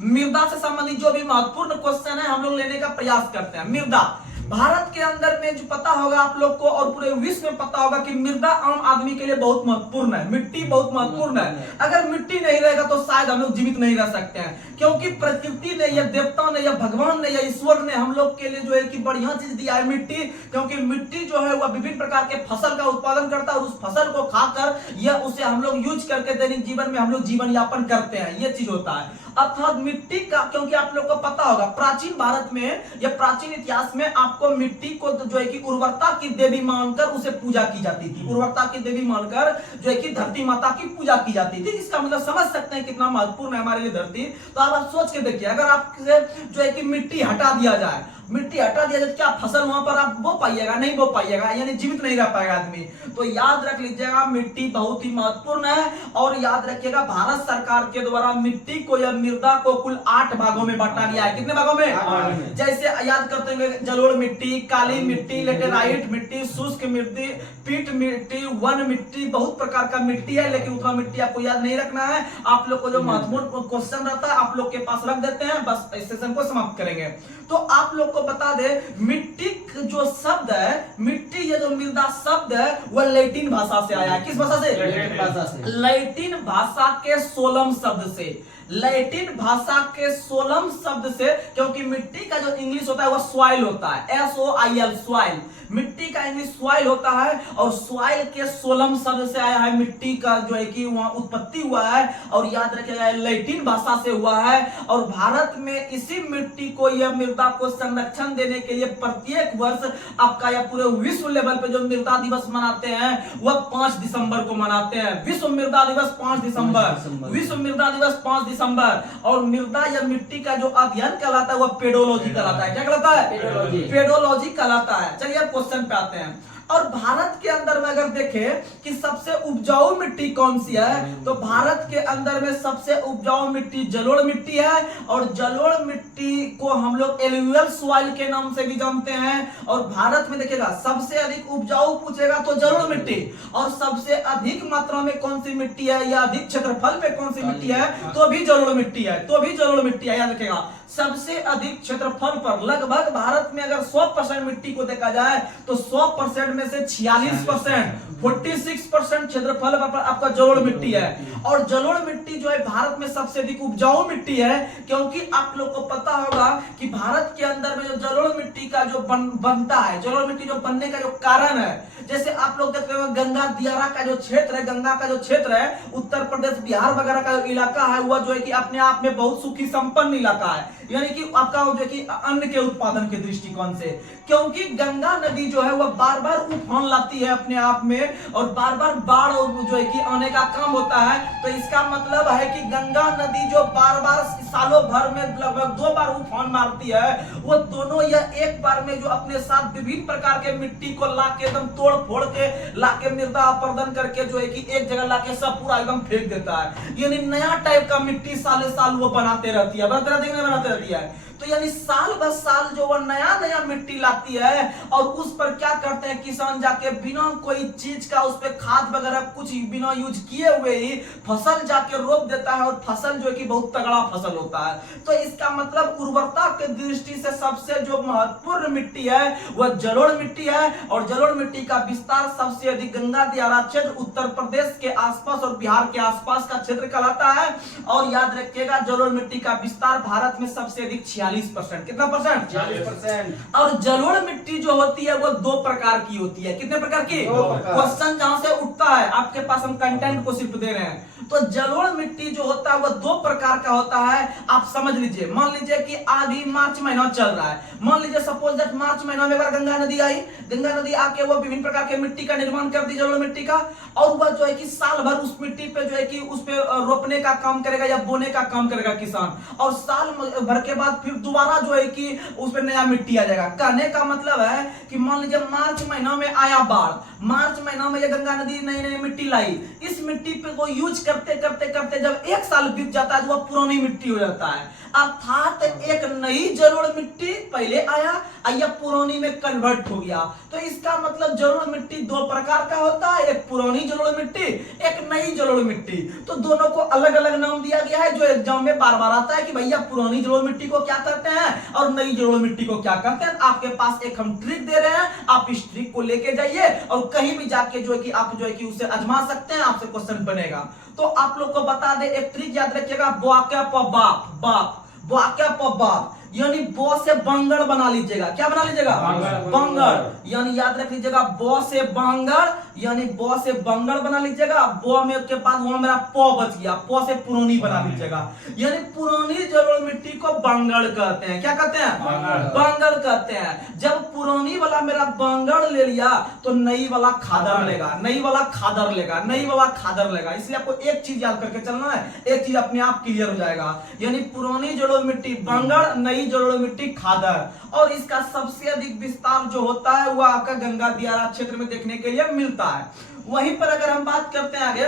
मृदा से संबंधित जो भी महत्वपूर्ण क्वेश्चन है हम लोग लेने का प्रयास करते हैं। मृदा भारत के अंदर में जो पता होगा आप लोग को और पूरे विश्व में पता होगा कि मृदा आम आदमी के लिए बहुत महत्वपूर्ण है। मिट्टी बहुत महत्वपूर्ण है। अगर मिट्टी नहीं रहेगा तो शायद हम लोग जीवित नहीं रह सकते हैं, क्योंकि प्रकृति ने या देवता ने या भगवान ने या ईश्वर ने हम लोग के लिए जो है कि बढ़िया चीज दिया है मिट्टी, क्योंकि मिट्टी जो है वह विभिन्न प्रकार के फसल का उत्पादन करता है और उस फसल को खाकर या उसे हम लोग यूज करके दैनिक जीवन में हम लोग जीवन यापन करते हैं, ये चीज होता है। अर्थात मिट्टी का, क्योंकि आप लोग को पता होगा प्राचीन भारत में या प्राचीन इतिहास में आपको मिट्टी को जो है कि उर्वरता की देवी मानकर उसे पूजा की जाती थी। उर्वरता की देवी मानकर जो है कि धरती माता की पूजा की जाती थी। इसका मतलब समझ सकते हैं कितना महत्वपूर्ण है हमारे लिए धरती। तो आप सोच के देखिए, अगर आपसे जो है कि मिट्टी हटा दिया जाए, मिट्टी हटा दिया जाए, क्या फसल वहां पर आप बो पाइएगा? नहीं बो पाइएगा, यानी जीवित नहीं रह पाएगा आदमी। तो याद रख लीजिएगा मिट्टी बहुत ही महत्वपूर्ण है। और याद रखिएगा भारत सरकार के द्वारा मिट्टी को या मृदा को कुल 8 भागों में बांटा गया है। कितने भागों में? जैसे याद करते हुए जलोढ़ मिट्टी, काली मिट्टी, लेटेराइट मिट्टी, शुष्क मिट्टी, पीट मिट्टी, वन मिट्टी, बहुत प्रकार का मिट्टी है, लेकिन उतना मिट्टी आपको याद नहीं रखना है। आप लोग को जो महत्वपूर्ण क्वेश्चन रहता है आप लोग के पास रख देते हैं, बस इस सेशन को समाप्त करेंगे। तो आप लोग को बता दे मिट्टी जो शब्द है, मिट्टी ये जो मृदा शब्द है वह लैटिन भाषा से आया है। किस भाषा से? लैटिन भाषा से। लैटिन भाषा के सोलम शब्द से, लैटिन भाषा के सोलम शब्द से, क्योंकि मिट्टी का जो इंग्लिश होता है वह सॉइल होता है, SOIL सॉइल। मिट्टी का इंग्लिश सॉइल होता है और सॉइल के सोलम शब्द से आया है मिट्टी का जो है कि वहां उत्पत्ति हुआ है। और याद रखिएगा लैटिन भाषा से हुआ है। और भारत में इसी मिट्टी को या मृदा को संरक्षण देने के लिए प्रत्येक वर्ष आपका या पूरे विश्व लेवल पे जो मृदा दिवस मनाते हैं वह 5 दिसंबर को मनाते हैं। विश्व मृदा दिवस 5 दिसंबर, विश्व मृदा दिवस 5 दिसंबर। और मृदा या मिट्टी का जो अध्ययन कहलाता है वह पेडोलॉजी कहलाता है। क्या कहलाता है? पेडोलॉजी कहलाता है। चलिए क्वेश्चन पे आते हैं। और भारत के अंदर में अगर देखें कि सबसे उपजाऊ मिट्टी कौन सी है, तो भारत के अंदर में सबसे उपजाऊ मिट्टी जलोढ़ मिट्टी है। और जलोढ़ मिट्टी को हम लोग एलुवियल सॉइल के नाम से भी जानते हैं। और भारत में देखिएगा सबसे अधिक उपजाऊ पूछेगा तो जलोढ़ मिट्टी, और सबसे अधिक मात्रा में कौन सी मिट्टी है या अधिक क्षेत्रफल पे कौन सी मिट्टी है, तो भी जलोढ़ मिट्टी है, तो भी जलोढ़ मिट्टी है। याद रखिएगा सबसे अधिक क्षेत्रफल पर लगभग भारत में अगर 100% मिट्टी को देखा जाए तो 100% में से 46%, 46% क्षेत्रफल पर आपका जलोढ़ मिट्टी है। और जलोढ़ मिट्टी जो है भारत में सबसे अधिक उपजाऊ मिट्टी है, क्योंकि आप लोग को पता होगा कि भारत के अंदर में जो जलोढ़ मिट्टी का जो बनता है, जलोढ़ मिट्टी जो बनने का जो कारण है, जैसे आप लोग देखते हैं गंगा दियारा का जो क्षेत्र है, गंगा का जो क्षेत्र है, उत्तर प्रदेश बिहार वगैरह का जो इलाका है वह जो है कि अपने आप में बहुत सुखी संपन्न इलाका है, यानी कि आपका जो है कि अन्न के उत्पादन के दृष्टिकोण से। क्योंकि गंगा नदी जो है वह बार बार उफान लाती है अपने आप में, और बार बार बाढ़ जो है कि आने का काम होता है। तो इसका मतलब है कि गंगा नदी जो बार बार सालों भर में लगभग 2 बार उफान मारती है, वो दोनों या एक बार में जो अपने साथ विभिन्न प्रकार के मिट्टी को लाके एकदम तोड़ फोड़ के लाके मृदा अपरदन करके जो है कि एक जगह लाके सब पूरा एकदम फेंक देता है। यानी नया टाइप का मिट्टी साले साल वो बनाते रहती है, बनाते रहती है। तो यानी साल ब साल जो वो नया नया मिट्टी लाती है और उस पर क्या करते हैं किसान जाके बिना कोई चीज का उस पर खाद वगैरह कुछ बिना यूज किए हुए ही फसल जाके रोप देता है, और फसल जो है कि बहुत तगड़ा फसल होता है। तो इसका मतलब उर्वरता के दृष्टि से सबसे जो महत्वपूर्ण मिट्टी है वह जलोढ़ मिट्टी है। और जलोढ़ मिट्टी का विस्तार सबसे अधिक गंगा दियारा क्षेत्र, उत्तर प्रदेश के आसपास और बिहार के आसपास का क्षेत्र कहलाता है। और याद रखिएगा जलोढ़ मिट्टी का विस्तार भारत में सबसे अधिक 46%। कितना परसेंट? 40%। और जलोढ़ मिट्टी जो होती है वो 2 प्रकार की होती है। कितने प्रकार की? क्वेश्चन जहां से उठता है आपके पास, हम कंटेंट को सिर्फ दे रहे हैं। तो जलोढ़ मिट्टी जो होता है वो 2 प्रकार का होता है। आप समझ लीजिए, मान लीजिए कि अभी मार्च महीना चल रहा है, मान लीजिए सपोज दैट मार्च महीना में गंगा नदी आई, गंगा नदी आके वो विभिन्न प्रकार के मिट्टी का निर्माण कर दी जलोढ़ मिट्टी का, और वह जो है कि साल भर उस मिट्टी पे जो है कि उस पे रोपने का काम करेगा या बोने का काम करेगा किसान। और साल भर के बाद फिर दोबारा जो है कि उस पर नया मिट्टी आ जाएगा। कहने का मतलब है कि मान लीजिए मार्च महीना में आया बाढ़, मार्च महीना में ये गंगा नदी नई नई मिट्टी लाई, इस मिट्टी पे को यूज करते करते करते जब एक साल बीत जाता है तो वह पुरानी मिट्टी हो जाता है। अर्थात एक नई जलोढ़ मिट्टी पहले आया और यह पुरानी में कन्वर्ट हो गया। तो इसका मतलब जलोढ़ मिट्टी दो प्रकार का होता है, एक पुरानी जलोढ़ मिट्टी, एक नई जलोढ़ मिट्टी। तो दोनों को अलग अलग नाम दिया गया है, जो एग्जाम में बार बार आता है कि भैया पुरानी जलोढ़ मिट्टी को क्या कहते हैं और नई जलोढ़ मिट्टी को क्या कहते हैं। आपके पास एक हम ट्रिक दे रहे हैं, आप इस ट्रिक को लेके जाइए और कहीं भी जाके जो है कि आप जो है कि उसे आजमा सकते हैं, आपसे क्वेश्चन बनेगा। तो आप लोग को बता दे एक ट्रिक याद रखिएगा, बाप बाप वाक्या बाप यानी बो से बंगड़ बना लीजिएगा। क्या बना लीजिएगा? बंगड़। यानी याद रख लीजिएगा बो से बंगड़, यानी बो से बंगड़ बना लीजिएगा। बो में के बाद वहां मेरा पो बच गया, पो से पुरानी बना लीजिएगा। यानी पुरानी जलोढ़ मिट्टी को बंगड़ कहते हैं। क्या कहते हैं? बंगड़ कहते हैं। जब पुरानी वाला मेरा बंगड़ ले लिया तो नई वाला खादर लेगा, नई वाला खादर लेगा, नई वाला खादर लेगा। इसलिए आपको एक चीज याद करके चलना है, एक चीज अपने आप क्लियर हो जाएगा। यानी पुरानी जलोढ़ मिट्टी बंगड़, नई जलोढ़ मिट्टी खादर। और इसका सबसे अधिक विस्तार जो होता है वह आपका गंगा दियारा क्षेत्र में देखने के लिए मिलता है। वहीं पर अगर हम बात करते हैं आगे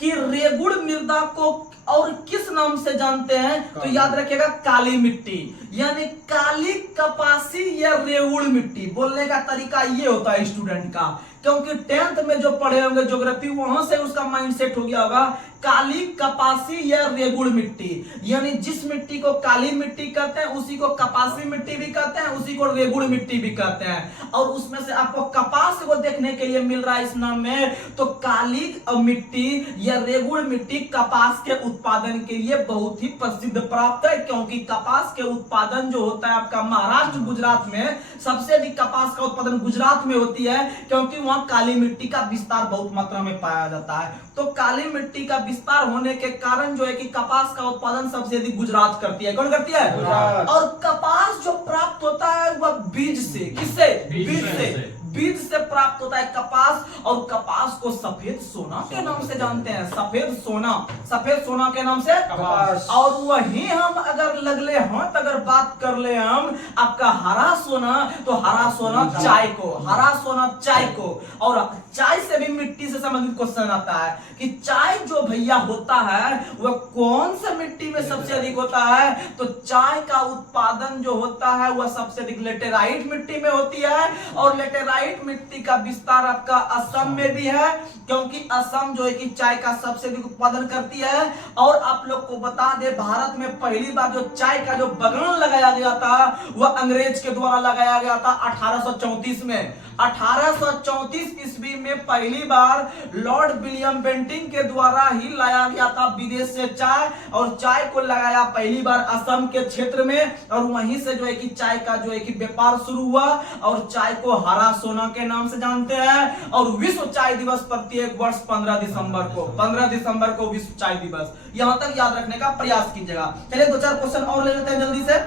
कि रेगुड़ मृदा को और किस नाम से जानते हैं, तो याद रखिएगा काली मिट्टी, यानी काली कपासी या रेगुड़ मिट्टी। बोलने का तरीका ये होता है स्टूडेंट का, क्योंकि 10th में जो पढ़े होंगे ज्योग्राफी, वहां से उसका माइंडसेट हो गया होगा काली कपासी या रेगुड़ मिट्टी। यानी जिस मिट्टी को काली मिट्टी कहते हैं उसी को कपासी मिट्टी भी कहते हैं, उसी को रेगुड़ मिट्टी भी कहते हैं। और उसमें से आपको कपास को देखने के लिए मिल रहा है इस नाम में। तो काली मिट्टी या रेगुड़ मिट्टी कपास के उत्पादन के लिए बहुत ही प्रसिद्ध प्राप्त है, क्योंकि कपास के उत्पादन जो होता है आपका महाराष्ट्र गुजरात में, सबसे अधिक कपास का उत्पादन गुजरात में होती है, क्योंकि वहां काली मिट्टी का विस्तार बहुत मात्रा में पाया जाता है। तो काली मिट्टी का विस्तार होने के कारण जो है कि कपास का उत्पादन सबसे अधिक गुजरात करती है। कौन करती है? गुजरात। और कपास जो प्राप्त होता है वह बीज से, किससे? बीज से। बीज से प्राप्त होता है कपास। और कपास को सफेद सोना के नाम से जानते हैं, सफेद सोना, सफेद सोना के नाम से कपास। और वही हम अगर लगले हाथ अगर बात कर ले हम आपका हरा सोना, तो हरा सोना चाय को, हरा सोना चाय को। और चाय से भी मिट्टी से संबंधित क्वेश्चन आता है कि चाय जो भैया होता है वह कौन सा मिट्टी में सबसे अधिक होता है, तो चाय का उत्पादन जो होता है वह सबसे अधिक लेटेराइट मिट्टी में होती है। और लेटेराइट मिट्टी का विस्तार आपका असम में भी है, क्योंकि असम जो है कि चाय का सबसे अधिक उत्पादन करती है। और आप लोग को बता दे भारत में पहली बार जो चाय का जो बगान लगाया गया था वह अंग्रेज के द्वारा लगाया गया था 1834 में। 1834 ईस्वी में पहली बार लॉर्ड विलियम बेंटिंग के द्वारा ही लाया गया था विदेश से चाय, और चाय को लगाया पहली बार असम के क्षेत्र में। और वहीं से जो है कि चाय का जो है कि व्यापार शुरू हुआ, और चाय को हरा सोना के नाम से जानते हैं। और विश्व चाय दिवस प्रत्येक वर्ष 15 दिसंबर को, 15 दिसंबर को विश्व चाय दिवस, यहां तक याद रखने का प्रयास कीजिएगा। चलिए 2-4 क्वेश्चन और ले लेते हैं जल्दी से।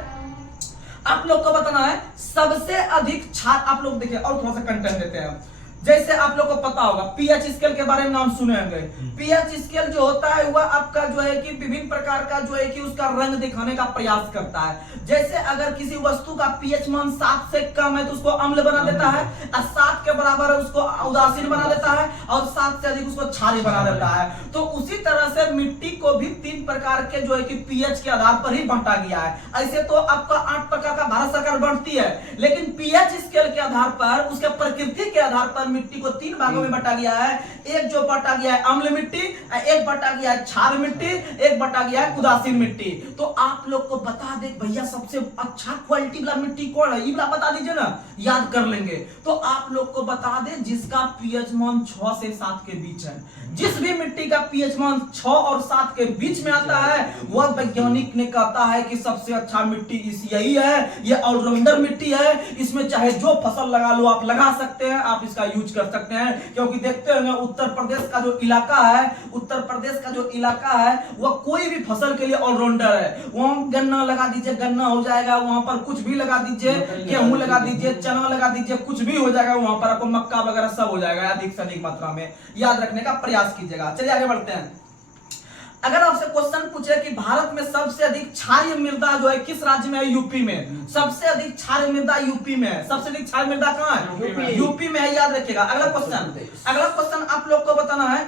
आप लोग को बताना है सबसे अधिक छात्र, आप लोग देखिए और थोड़ा सा कंटेंट देते हैं। जैसे आप लोग को पता होगा पीएच स्केल के बारे में नाम सुने होंगे। पीएच स्केल जो होता है वह आपका जो है कि विभिन्न प्रकार का जो है कि उसका रंग दिखाने का प्रयास करता है। जैसे अगर किसी वस्तु का पीएच मान 7 से कम है तो उसको अम्ल बना देता है, और 7 के बराबर है उसको उदासीन बना देता है, और 7 से अधिक उसको क्षारीय बना देता है। तो उसी तरह से मिट्टी को भी 3 प्रकार के जो है कि पीएच के आधार पर ही बांटा गया है। ऐसे तो आपका 8 प्रकार का भारत सरकार बांटती है, लेकिन पीएच स्केल के आधार पर, उसके प्रकृति के आधार पर मिट्टी को 3 भागों में बांटा गया है। एक जो बांटा गया है अम्ल मिट्टी, एक बांटा गया है क्षार मिट्टी, एक बांटा गया है उदासीन मिट्टी। तो आप लोग को बता दे भैया सबसे अच्छा क्वालिटी वाला मिट्टी कौन है, ये बता दीजिए ना, याद कर लेंगे। तो आप लोग को बता दे जिसका पीएच मान 6 से 7 के बीच है, जिस भी मिट्टी का पीएच मान 6 और 7 के बीच में आता है वह वैज्ञानिक ने कहता है कि सबसे अच्छा मिट्टी यही है, ये ऑलराउंडर मिट्टी है। इसमें चाहे जो फसल लगा लो आप लगा सकते हैं, आप इसका यूज कर सकते हैं। क्योंकि देखते हैं उत्तर प्रदेश का जो इलाका है, उत्तर प्रदेश का जो इलाका है वह कोई भी फसल के लिए ऑलराउंडर है। वहां गन्ना लगा दीजिए, गन्ना हो जाएगा, वहां पर कुछ भी लगा दीजिए, गेहूं लगा दीजिए, चना लगा दीजिए, कुछ भी हो जाएगा वहां पर, आपको मक्का वगैरह सब हो जाएगा अधिक से अधिक मात्रा में। याद रखने का प्रयास कीजिएगा। चलिए आगे बढ़ते हैं। अगर आपसे क्वेश्चन पूछे कि भारत में सबसे अधिक क्षारीय मृदा जो है किस राज्य में है, यूपी में। सबसे अधिक क्षारीय मृदा यूपी में है। सबसे अधिक क्षारीय मृदा कहाँ है? यूपी में है, याद रखिएगा। अगला क्वेश्चन आप लोग को बताना है।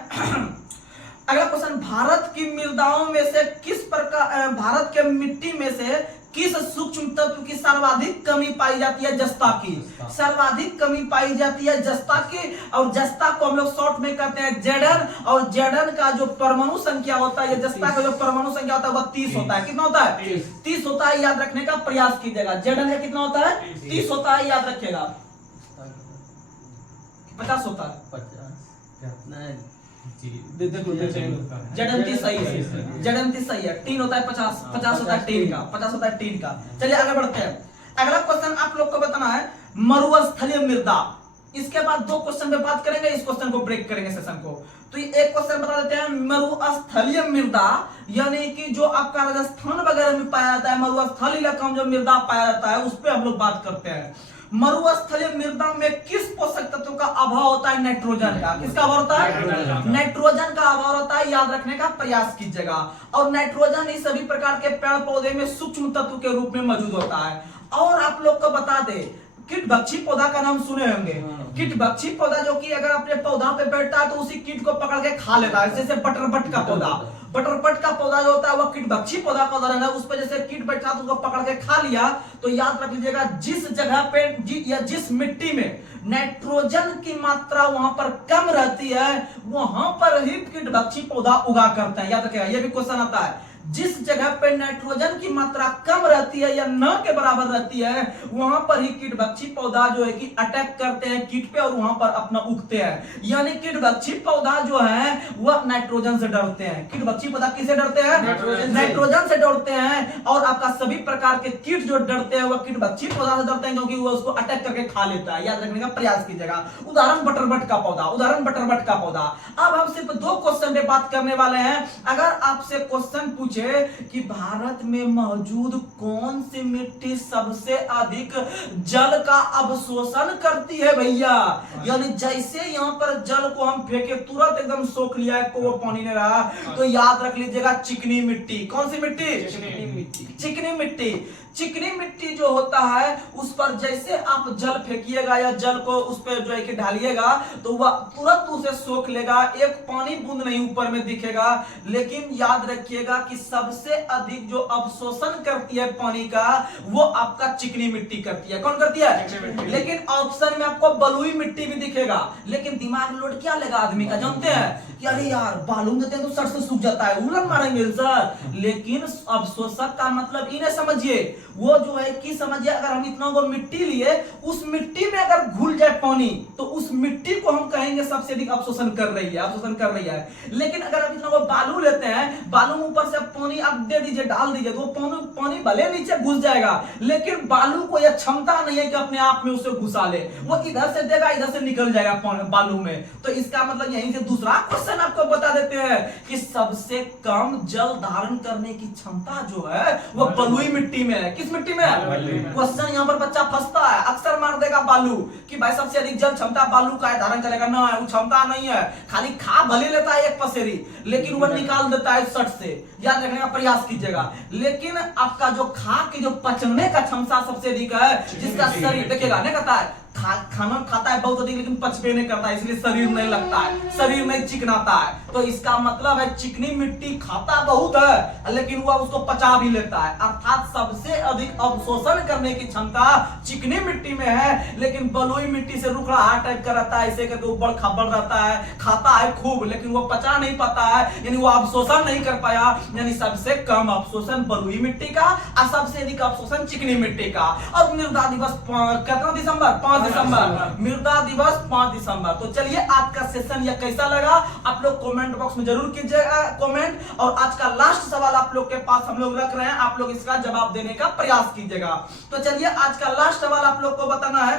अगला क्वेश्चन, भारत की मृदाओं में से किस प्रकार, भारत के मिट्टी में से किस सूक्ष्म तत्व की सर्वाधिक कमी पाई जाती है? जस्ता की सर्वाधिक कमी पाई जाती है, जस्ता की। और जस्ता को हम लोग शॉर्ट में कहते हैं जेडन, और जेडन का जो परमाणु संख्या होता है, जस्ता का जो परमाणु संख्या होता है वह 30 होता है। कितना होता है? 30 होता है, याद रखने का प्रयास कीजिएगा। जेडन का कितना होता है? 30 होता है, याद रखिएगा। 50 होता है। देखो जडंती सही है, जडंती सही है। टीन होता है 50, 50 होता है टीन का, 50 होता है टीन का। चलिए आगे बढ़ते हैं। अगला क्वेश्चन आप लोग को बताना है मरुस्थलीय मृदा। इसके बाद 2 क्वेश्चन पे बात करेंगे, इस क्वेश्चन को ब्रेक करेंगे सेशन को। तो ये एक क्वेश्चन बता देते हैं, मरुस्थलीय मृदा यानी कि जो आपका राजस्थान वगैरह में पाया जाता है, मरुस्थलीय इलाका में जो मृदा पाया जाता है उस पर हम लोग बात करते हैं। मरुस्थलीय मृदा में किस पोषक तत्व का अभाव होता है? नाइट्रोजन का। किसका अभाव होता है? नाइट्रोजन का अभाव होता है, याद रखने का प्रयास कीजिएगा। और नाइट्रोजन इस सभी प्रकार के पेड़ पौधे में सूक्ष्म तत्व के रूप में मौजूद होता है। और आप लोग को बता दे, कीटभक्षी पौधा का नाम सुने होंगे। कीटभक्षी पौधा जो कि अगर अपने पौधा पे बैठता है तो उसी कीट को पकड़ के खा लेता है। जैसे बटरबट का पौधा, बटरबट का पौधा जो होता है वह कीटभक्षी पौधा का उदाहरण है। उस पर जैसे कीट बैठा तो उसको पकड़ के खा लिया। तो याद रख लीजिएगा, जिस जगह पे या जिस मिट्टी में नाइट्रोजन की मात्रा वहां पर कम रहती है वहां पर ही कीटभक्षी पौधा उगा करते हैं। याद रखिएगा, यह भी क्वेश्चन आता है। जिस जगह पे नाइट्रोजन की मात्रा कम रहती है या न के बराबर रहती है वहां पर ही कीटभक्षी पौधा जो है कि अटैक करते हैं कीट पे और वहां पर अपना उगते हैं। यानी कीटभक्षी पौधा जो है वह नाइट्रोजन से डरते हैं। कीटभक्षी पौधा किससे डरते हैं? नाइट्रोजन से डरते हैं। और आपका सभी प्रकार के कीट जो डरते हैं वह कीटभक्षी पौधा से डरते हैं क्योंकि वह उसको अटैक करके खा लेता है। याद रखने का प्रयास कीजिएगा। उदाहरण बटरबट का पौधा, उदाहरण बटरबट का पौधा। अब हम सिर्फ 2 क्वेश्चन पे बात करने वाले हैं। अगर आपसे क्वेश्चन पूछे कि भारत में मौजूद कौन सी मिट्टी सबसे अधिक जल का अवशोषण करती है भैया, यानी जैसे यहाँ पर जल को हम फेंके तुरंत एकदम सोख लिया है, वो पानी नहीं रहा, तो याद रख लीजिएगा चिकनी मिट्टी। कौन सी मिट्टी? चिकनी मिट्टी। चिकनी मिट्टी जो होता है उस पर जैसे आप जल फेंकिएगा या जल को उस पर जो है कि ढालिएगा तो वह तुरंत उसे सोख लेगा, एक पानी बूंद नहीं ऊपर में दिखेगा। लेकिन याद रखिएगा कि सबसे अधिक जो अवशोषण करती है पानी का वो आपका चिकनी मिट्टी करती है। कौन करती है? लेकिन ऑप्शन में आपको बलुई मिट्टी भी दिखेगा। लेकिन दिमाग लोड क्या लेगा आदमी का, जानते हैं कि अरे यार बालू देते हैं तो सर से सूख जाता है, उलन मारेंगे सर। लेकिन अवशोषक का मतलब इन्हें समझिए, वो जो है कि समझिए अगर हम इतना वो मिट्टी लिए, उस मिट्टी में अगर घुल जाए पानी तो उस मिट्टी को हम कहेंगे सबसे अधिक अवशोषण कर रही है, अवशोषण कर रही है। लेकिन अगर हम इतना वो बालू लेते हैं, बालू में ऊपर से पानी आप दे दीजिए, डाल दीजिए, तो पानी भले नीचे घुस जाएगा लेकिन बालू को यह क्षमता नहीं है कि अपने आप में उसे घुसा ले, वो इधर से देगा इधर से निकल जाएगा बालू में। तो इसका मतलब यहीं से दूसरा क्वेश्चन आपको बता देते हैं कि सबसे कम जल धारण करने की क्षमता जो है वो बलुई मिट्टी में है। किस मिट्टी में? क्वेश्चन यहाँ पर बच्चा फंसता है, अक्सर मार देगा बालू कि भाई सबसे अधिक जल क्षमता बालू का है, धारण करेगा ना, वो क्षमता नहीं है, खाली खा भले लेता है एक पसेरी लेकिन वह निकाल देता है सट से। याद रखने का प्रयास कीजिएगा। लेकिन आपका जो खा के जो पचने का क्षमता सबसे अधिक है, जिसका शरीर देखिएगा नहीं कहता है खाना खाता है बहुत अधिक लेकिन पचपे नहीं करता है, इसलिए शरीर नहीं लगता है, शरीर नहीं चिकनाता है। तो इसका मतलब है चिकनी मिट्टी खाता बहुत है लेकिन वह उसको पचा भी लेता है। अर्थात सबसे अधिक अवशोषण करने की क्षमता चिकनी मिट्टी में है, लेकिन बलुई मिट्टी से रुखड़ा टाइप का रहता है, इसे करके ऊपर खबर रहता है, खाता है खूब लेकिन वो पचा नहीं पाता है, यानी वो अवशोषण नहीं कर पाया। यानी सबसे कम अवशोषण बलुई मिट्टी का और सबसे अधिक अवशोषण चिकनी मिट्टी का। और मृदा दिवस कितना दिसंबर? 5 दिसंबर, मृदा दिवस 5 दिसंबर। तो चलिए आज का सेशन यह कैसा लगा आप लोग कमेंट बॉक्स में जरूर कीजिएगा कमेंट। और आज का लास्ट सवाल आप लोग के पास हम लोग रख रहे हैं, आप लोग इसका जवाब देने का प्रयास कीजिएगा। तो चलिए आज का लास्ट सवाल आप लोग को बताना है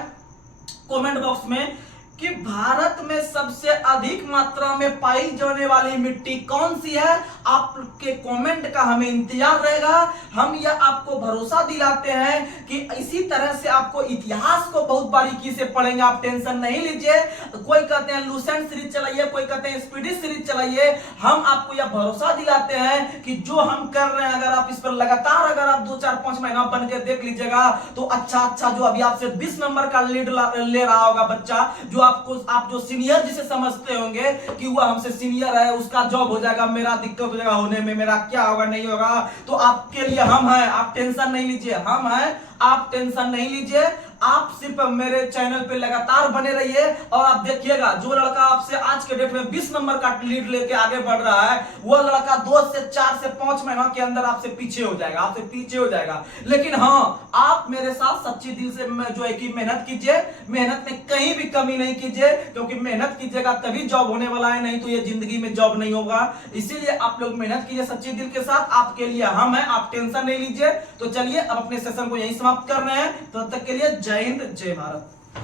कमेंट बॉक्स में कि भारत में सबसे अधिक मात्रा में पाई जाने वाली मिट्टी कौन सी है? आपके कमेंट का हमें इंतजार रहेगा। हम यह आपको भरोसा दिलाते हैं कि इसी तरह से आपको इतिहास को बहुत बारीकी से पढ़ेंगे, आप टेंशन नहीं लीजिए। कोई कहते हैं लूसेंट सीरीज चलाइए, कोई कहते हैं स्पीडी सीरीज चलाइए। हम आपको यह भरोसा दिलाते हैं कि जो हम कर रहे हैं, अगर आप इस पर लगातार अगर आप 2-4-5 महीना बन के देख लीजिएगा तो अच्छा जो अभी आपसे 20 नंबर का लीड ले रहा होगा बच्चा, जो आप जो सीनियर जिसे समझते होंगे कि वह हमसे सीनियर है, उसका जॉब हो जाएगा, मेरा दिक्कत हो जाएगा होने में, मेरा क्या होगा नहीं होगा, तो आपके लिए हम हैं, आप टेंशन नहीं लीजिए। हम हैं, आप टेंशन नहीं लीजिए। आप सिर्फ मेरे चैनल पे लगातार बने रहिए और आप देखिएगा जो लड़का आपसे आज के डेट में 20 नंबर का लीड लेके आगे बढ़ रहा है, वो लड़का 2 से 4 से 5 महीनों के अंदर आपसे पीछे हो जाएगा, आपसे पीछे हो जाएगा। लेकिन हाँ, आप मेरे साथ सच्ची दिल से जो है कि मेहनत कीजिए, मेहनत में कहीं भी कमी नहीं कीजिए, क्योंकि मेहनत कीजिएगा तभी जॉब होने वाला है, नहीं तो ये जिंदगी में जॉब नहीं होगा। इसीलिए आप लोग मेहनत कीजिए सच्ची दिल के साथ, आपके लिए हम हैं, आप टेंशन नहीं लीजिए। तो चलिए अब अपने सेशन को यहीं समाप्त कर रहे हैं। तब तक के लिए जय हिंद, जय भारत।